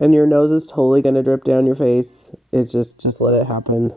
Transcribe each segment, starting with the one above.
And your nose is totally going to drip down your face. It's just let it happen.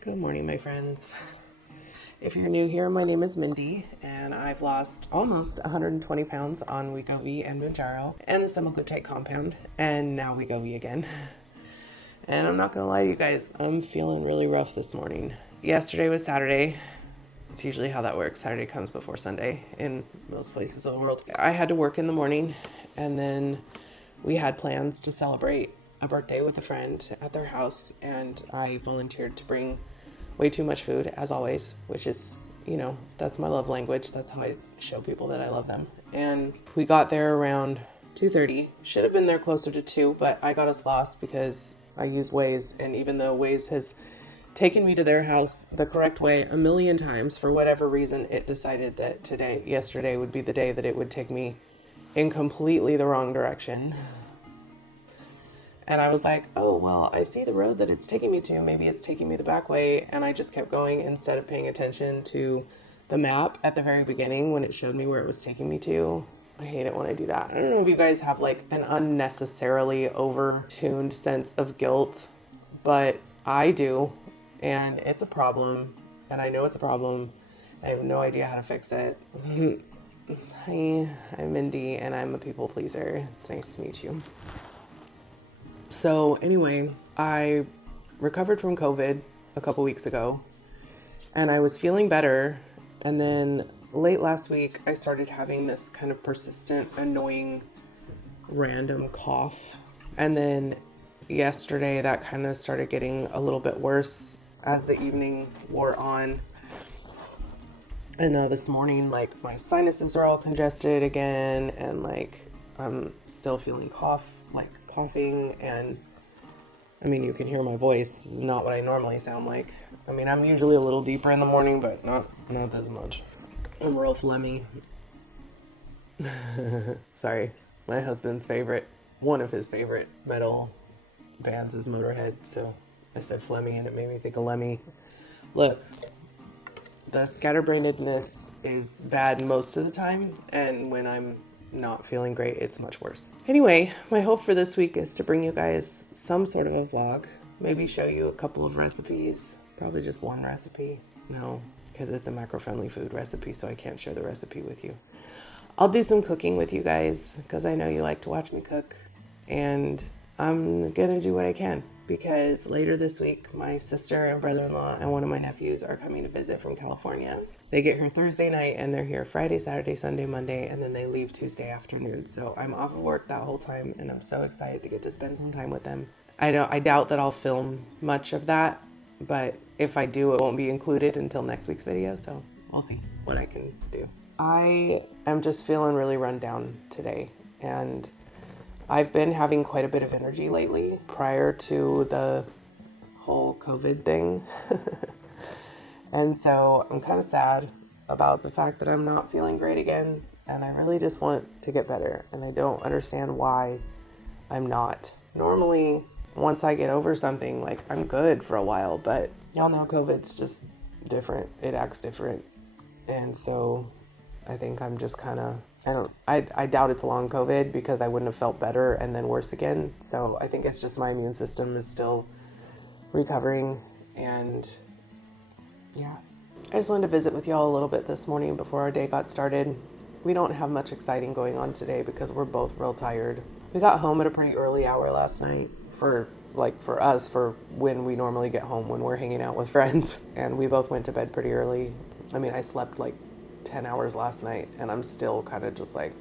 Good morning, my friends. If you're new here, my name is Mindy, and I've lost almost 120 pounds on Wegovy and Mounjaro and the semaglutide compound, and now Wegovy again. And I'm not gonna lie to you guys, I'm feeling really rough this morning. Yesterday was Saturday. It's usually how that works. Saturday comes before Sunday in most places of the world. I had to work in the morning, and then we had plans to celebrate a birthday with a friend at their house, and I volunteered to bring way too much food, as always, which is, that's my love language. That's how I show people that I love them. And we got there around 2:30. Should have been there closer to 2, but I got us lost because I use Waze, and even though Waze has taken me to their house the correct way a million times, for whatever reason, it decided that yesterday would be the day that it would take me in completely the wrong direction. And I was like, oh, well, I see the road that it's taking me to. Maybe it's taking me the back way. And I just kept going instead of paying attention to the map at the very beginning when it showed me where it was taking me to. I hate it when I do that. I don't know if you guys have like an unnecessarily over-tuned sense of guilt, but I do. And it's a problem. And I know it's a problem. I have no idea how to fix it. Hi, I'm Mindy, and I'm a people pleaser. It's nice to meet you. So anyway, I recovered from COVID a couple weeks ago, and I was feeling better. And then late last week, I started having this kind of persistent, annoying, random cough. And then yesterday, that kind of started getting a little bit worse as the evening wore on. And this morning, like, my sinuses are all congested again, and like I'm still feeling coughing, and I mean, you can hear my voice, not what I normally sound like. I mean, I'm usually a little deeper in the morning, but not as much. I'm real phlegmy. Sorry, my husband's one of his favorite metal bands is Motorhead, so I said phlegmy and it made me think of Lemmy. Look, the scatterbrainedness is bad most of the time, and when I'm not feeling great, it's much worse. Anyway, my hope for this week is to bring you guys some sort of a vlog, maybe show you a couple of recipes, probably just one recipe. No, because it's a macro-friendly food recipe, so I can't share the recipe with you. I'll do some cooking with you guys, because I know you like to watch me cook, and I'm gonna do what I can, because later this week, my sister and brother-in-law and one of my nephews are coming to visit from California. They get here Thursday night, and they're here Friday, Saturday, Sunday, Monday, and then they leave Tuesday afternoon. So I'm off of work that whole time, and I'm so excited to get to spend some time with them. I doubt that I'll film much of that, but if I do, it won't be included until next week's video, so we'll see what I can do. I am just feeling really run down today, and I've been having quite a bit of energy lately prior to the whole COVID thing. And so I'm kind of sad about the fact that I'm not feeling great again, and I really just want to get better, and I don't understand why I'm not. Normally, once I get over something, like, I'm good for a while, but y'all know COVID's just different. It acts different. And so I think I'm just kind of, I doubt it's long COVID, because I wouldn't have felt better and then worse again. So I think it's just my immune system is still recovering, and yeah. I just wanted to visit with y'all a little bit this morning before our day got started. We don't have much exciting going on today because we're both real tired. We got home at a pretty early hour last night for us, for when we normally get home when we're hanging out with friends. And we both went to bed pretty early. I mean, I slept like 10 hours last night, and I'm still kind of just like,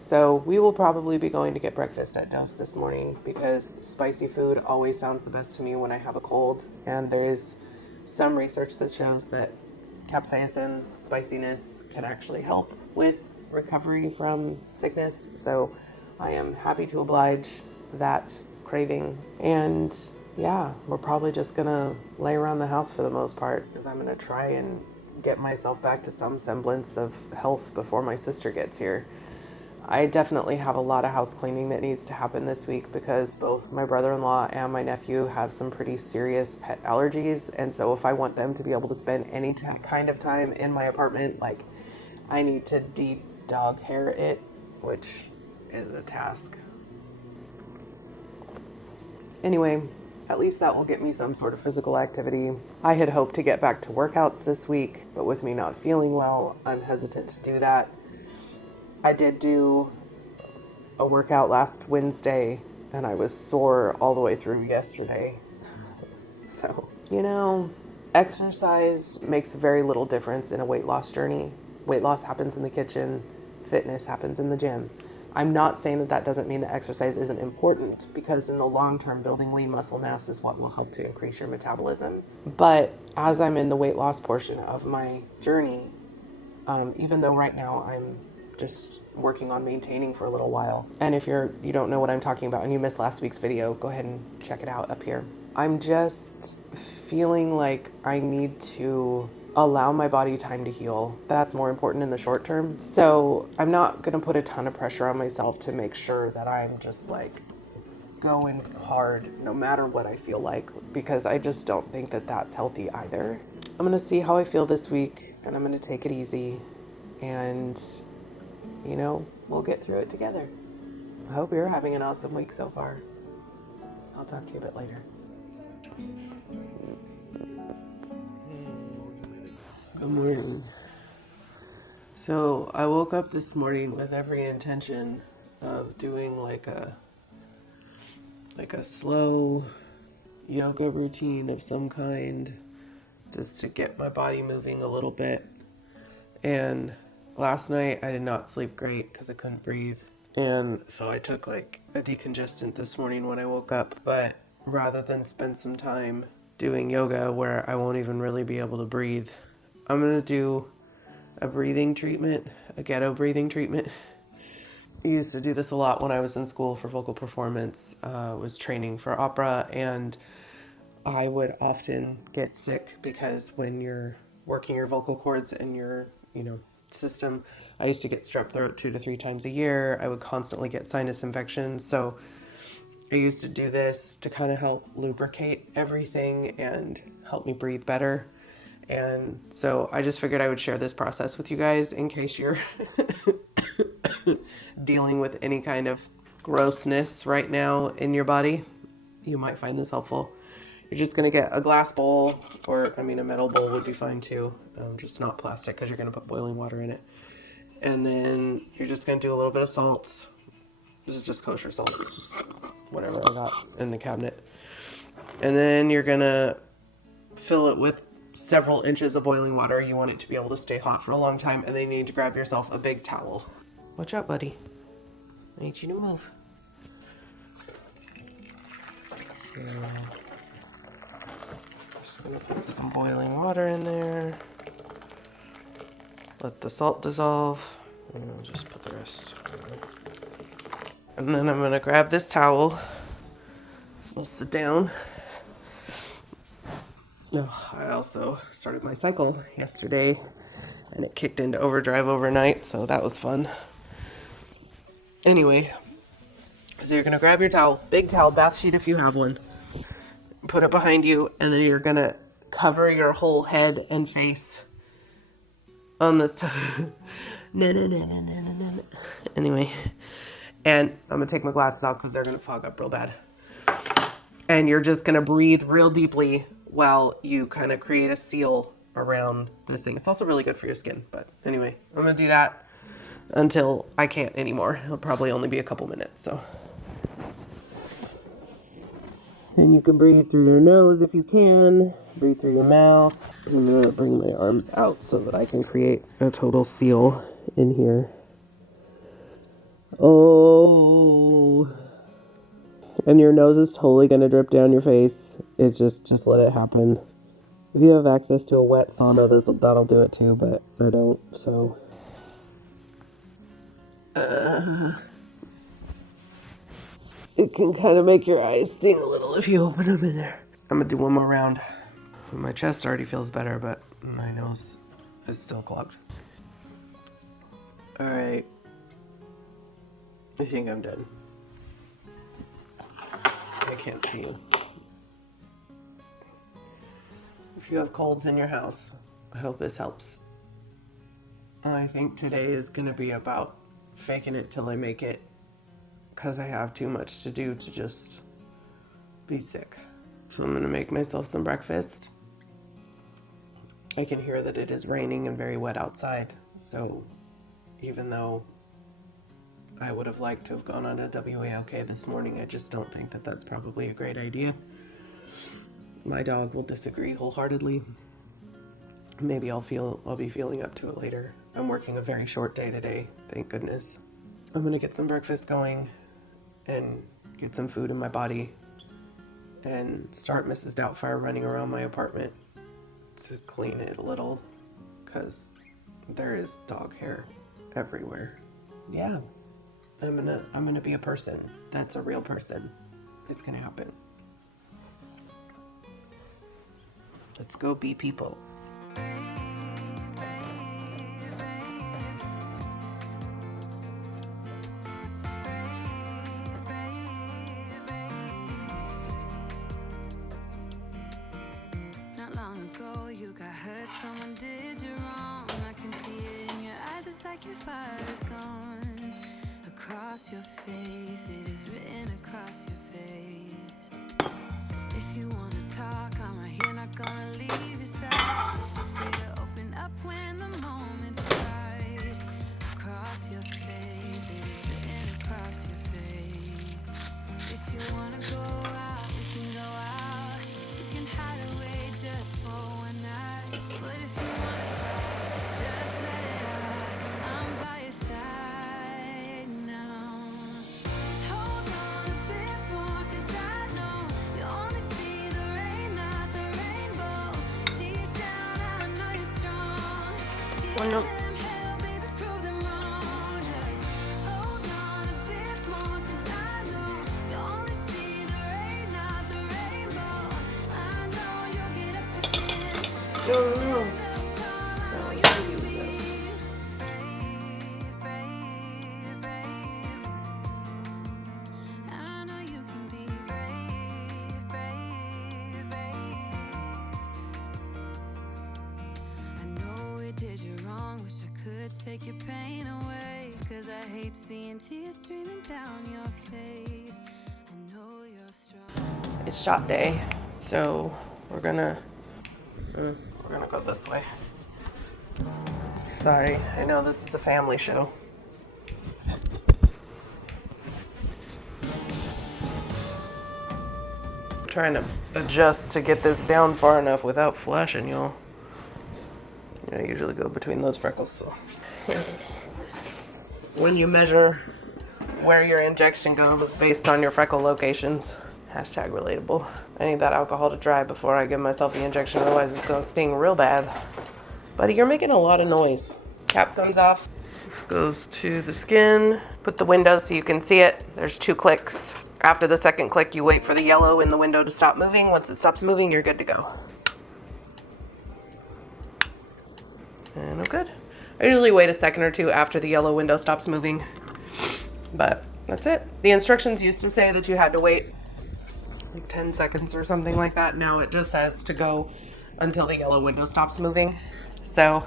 so we will probably be going to get breakfast at Dose this morning because spicy food always sounds the best to me when I have a cold. And there's some research that shows that capsaicin, spiciness, can actually help with recovery from sickness. So I am happy to oblige that craving. And yeah, we're probably just gonna lay around the house for the most part because I'm gonna try and get myself back to some semblance of health before my sister gets here. I definitely have a lot of house cleaning that needs to happen this week because both my brother-in-law and my nephew have some pretty serious pet allergies. And so if I want them to be able to spend any kind of time in my apartment, like I need to de-dog hair it, which is a task. Anyway, at least that will get me some sort of physical activity. I had hoped to get back to workouts this week, but with me not feeling well, I'm hesitant to do that. I did do a workout last Wednesday, and I was sore all the way through yesterday. So, exercise makes very little difference in a weight loss journey. Weight loss happens in the kitchen, fitness happens in the gym. I'm not saying that that doesn't mean that exercise isn't important, because in the long term, building lean muscle mass is what will help to increase your metabolism. But as I'm in the weight loss portion of my journey, even though right now I'm just working on maintaining for a little while. And if you don't know what I'm talking about and you missed last week's video, go ahead and check it out up here. I'm just feeling like I need to allow my body time to heal. That's more important in the short term. So I'm not going to put a ton of pressure on myself to make sure that I'm just like going hard no matter what I feel like, because I just don't think that that's healthy either. I'm going to see how I feel this week, and I'm going to take it easy, and we'll get through it together. I hope you're having an awesome week so far. I'll talk to you a bit later. Good morning. So I woke up this morning with every intention of doing like a slow yoga routine of some kind, just to get my body moving a little bit. And last night I did not sleep great because I couldn't breathe. And so I took like a decongestant this morning when I woke up. But rather than spend some time doing yoga where I won't even really be able to breathe, I'm going to do a breathing treatment, a ghetto breathing treatment. I used to do this a lot when I was in school for vocal performance, was training for opera, and I would often get sick because when you're working your vocal cords and your, system, I used to get strep throat 2 to 3 times a year. I would constantly get sinus infections. So I used to do this to kind of help lubricate everything and help me breathe better. And so I just figured I would share this process with you guys in case you're dealing with any kind of grossness right now in your body. You might find this helpful. You're just going to get a glass bowl, or a metal bowl would be fine too. Just not plastic, because you're going to put boiling water in it. And then you're just going to do a little bit of salt. This is just kosher salt. It's just whatever I got in the cabinet. And then you're going to fill it with several inches of boiling water. You want it to be able to stay hot for a long time. And then you need to grab yourself a big towel. Watch out, buddy. I need you to move. Just gonna put some boiling water in there. Let the salt dissolve. And I'll just put the rest. And then I'm gonna grab this towel. I'll sit down. I also started my cycle yesterday, and it kicked into overdrive overnight, so that was fun. Anyway, so you're gonna grab your towel, big towel, bath sheet if you have one. Put it behind you, and then you're gonna cover your whole head and face on this towel. Anyway, and I'm gonna take my glasses out because they're gonna fog up real bad. And you're just gonna breathe real deeply while you kind of create a seal around this thing. It's also really good for your skin, but anyway, I'm gonna do that until I can't anymore. It'll probably only be a couple minutes, so. And you can breathe through your nose if you can. Breathe through your mouth. I'm going to bring my arms out so that I can create a total seal in here. Oh. And your nose is totally going to drip down your face. It's just let it happen. If you have access to a wet sauna, that'll do it too, but I don't, so. It can kind of make your eyes sting a little if you open them in there. I'm going to do one more round. My chest already feels better, but my nose is still clogged. All right. I think I'm done. I can't see you. If you have colds in your house, I hope this helps. I think today is going to be about faking it till I make it, because I have too much to do to just be sick. So I'm going to make myself some breakfast. I can hear that it is raining and very wet outside, so even though I would have liked to have gone on a WALK this morning, I just don't think that that's probably a great idea. My dog will disagree wholeheartedly. Maybe I'll be feeling up to it later. I'm working a very short day today, thank goodness. I'm gonna get some breakfast going and get some food in my body and start Mrs. Doubtfire running around my apartment to clean it a little, because there is dog hair everywhere. Yeah, I'm gonna be a person. That's a real person. It's gonna happen. Let's go be people. Not long ago you got hurt, someone did you wrong. I can see it in your eyes, it's like your fire is gone. Across your face, it is written across your face. If you wanna talk, I'm right here, not gonna leave your side. Just feel free to open up when the moment's right. Across your face, it is written across your face. If you wanna go out, we can go out. You can hide away just for one night. But if you wanna cry, just let it out. I'm by your side now. Just hold on a bit more, 'cause I know you only see the rain, not the rainbow. Deep down, I know you're strong. Give them hell, baby, prove them wrong. Just hold on a bit more, 'cause I know you only see the rain, not the rainbow. I know you'll get up again. No. I know you can be brave, brave, brave. I know it did you wrong, wish I could take your pain away. 'Cause I hate seeing tears streaming down your face. I know you're strong. It's shop day, so we're gonna go this way. Sorry, I know this is a family show. Trying to adjust to get this down far enough without flashing y'all. I usually go between those freckles, so. When you measure where your injection goes based on your freckle locations, hashtag relatable. I need that alcohol to dry before I give myself the injection, otherwise it's gonna sting real bad. Buddy, you're making a lot of noise. Cap comes off, goes to the skin. Put the window so you can see it. There's 2 clicks. After the second click, you wait for the yellow in the window to stop moving. Once it stops moving, you're good to go. And I'm good. I usually wait a second or 2 after the yellow window stops moving, but that's it. The instructions used to say that you had to wait like 10 seconds or something like that. Now it just says to go until the yellow window stops moving. So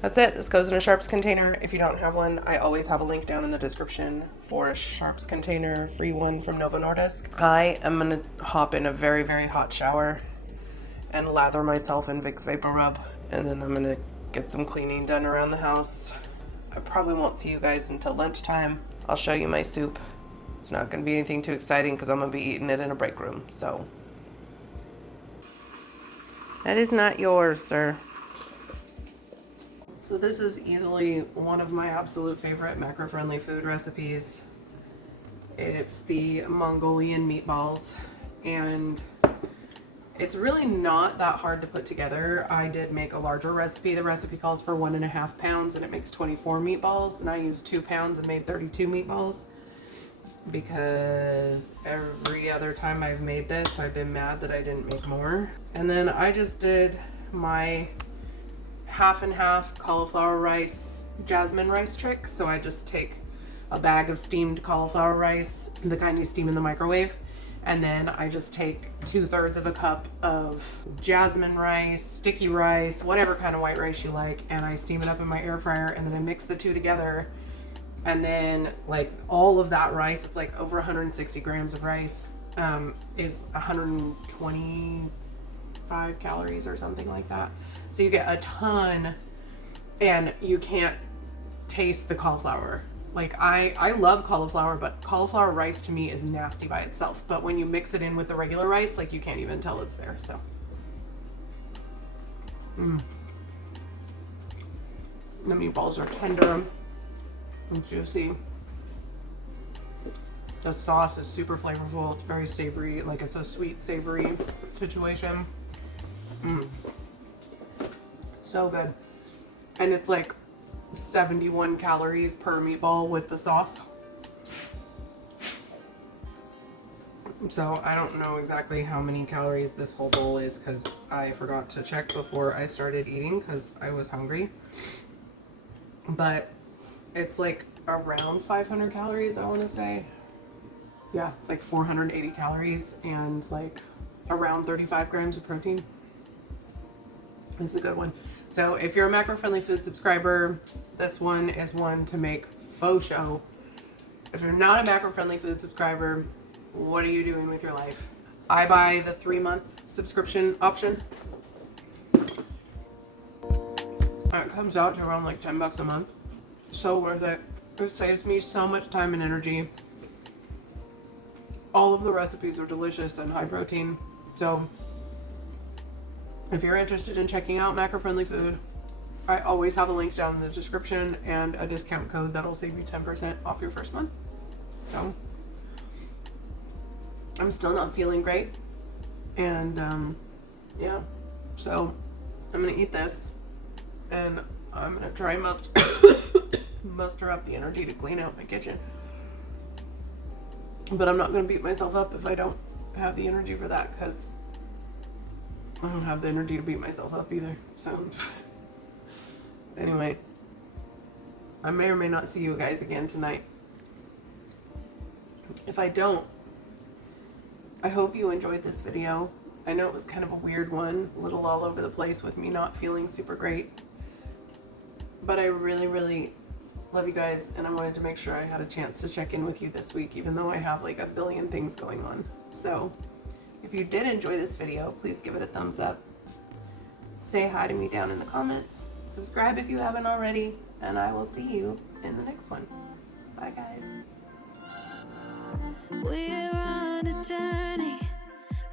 that's it. This goes in a Sharps container. If you don't have one, I always have a link down in the description for a Sharps container, free one from Novo Nordisk. I am gonna hop in a very, very hot shower and lather myself in Vicks Vapor Rub, and then I'm gonna get some cleaning done around the house. I probably won't see you guys until lunchtime. I'll show you my soup. It's not gonna be anything too exciting because I'm gonna be eating it in a break room, so. That is not yours, sir. So this is easily one of my absolute favorite macro-friendly food recipes. It's the Mongolian meatballs, and it's really not that hard to put together. I did make a larger recipe. The recipe calls for 1.5 pounds and it makes 24 meatballs, and I used 2 pounds and made 32 meatballs because every other time I've made this, I've been mad that I didn't make more. And then I just did my half and half cauliflower rice, jasmine rice trick. So I just take a bag of steamed cauliflower rice, the kind you steam in the microwave, and then I just take 2/3 of a cup of jasmine rice, sticky rice, whatever kind of white rice you like, and I steam it up in my air fryer, and then I mix the two together. And then like all of that rice, it's like over 160 grams of rice, is 125 calories or something like that. So you get a ton, and you can't taste the cauliflower. Like I love cauliflower, but cauliflower rice to me is nasty by itself. But when you mix it in with the regular rice, like you can't even tell it's there. So, the meatballs are tender and juicy. The sauce is super flavorful. It's very savory, like it's a sweet savory situation. So good. And it's like 71 calories per meatball with the sauce. So I don't know exactly how many calories this whole bowl is because I forgot to check before I started eating because I was hungry. But it's like around 500 calories, I want to say. Yeah, it's like 480 calories and like around 35 grams of protein. This is a good one. So if you're a macro-friendly food subscriber, this one is one to make faux show. If you're not a macro-friendly food subscriber, what are you doing with your life? I buy the 3-month subscription option. It comes out to around like $10 a month. So worth it. It saves me so much time and energy. All of the recipes are delicious and high protein. So if you're interested in checking out macro-friendly food, I always have a link down in the description and a discount code that'll save you 10% off your first month. So I'm still not feeling great. And yeah, so I'm gonna eat this and I'm gonna try and muster up the energy to clean out my kitchen. But I'm not gonna beat myself up if I don't have the energy for that, because I don't have the energy to beat myself up either. So anyway, I may or may not see you guys again tonight. If I don't, I hope you enjoyed this video. I know it was kind of a weird one, a little all over the place with me not feeling super great. But I really, really love you guys, and I wanted to make sure I had a chance to check in with you this week, even though I have like a billion things going on. So if you did enjoy this video, please give it a thumbs up. Say hi to me down in the comments. Subscribe if you haven't already, and I will see you in the next one. Bye, guys. We're on a journey,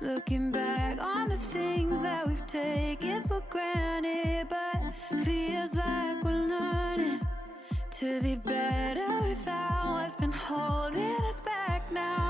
looking back on the things that we've taken for granted, but feels like we're learning to be better without what's been holding us back now.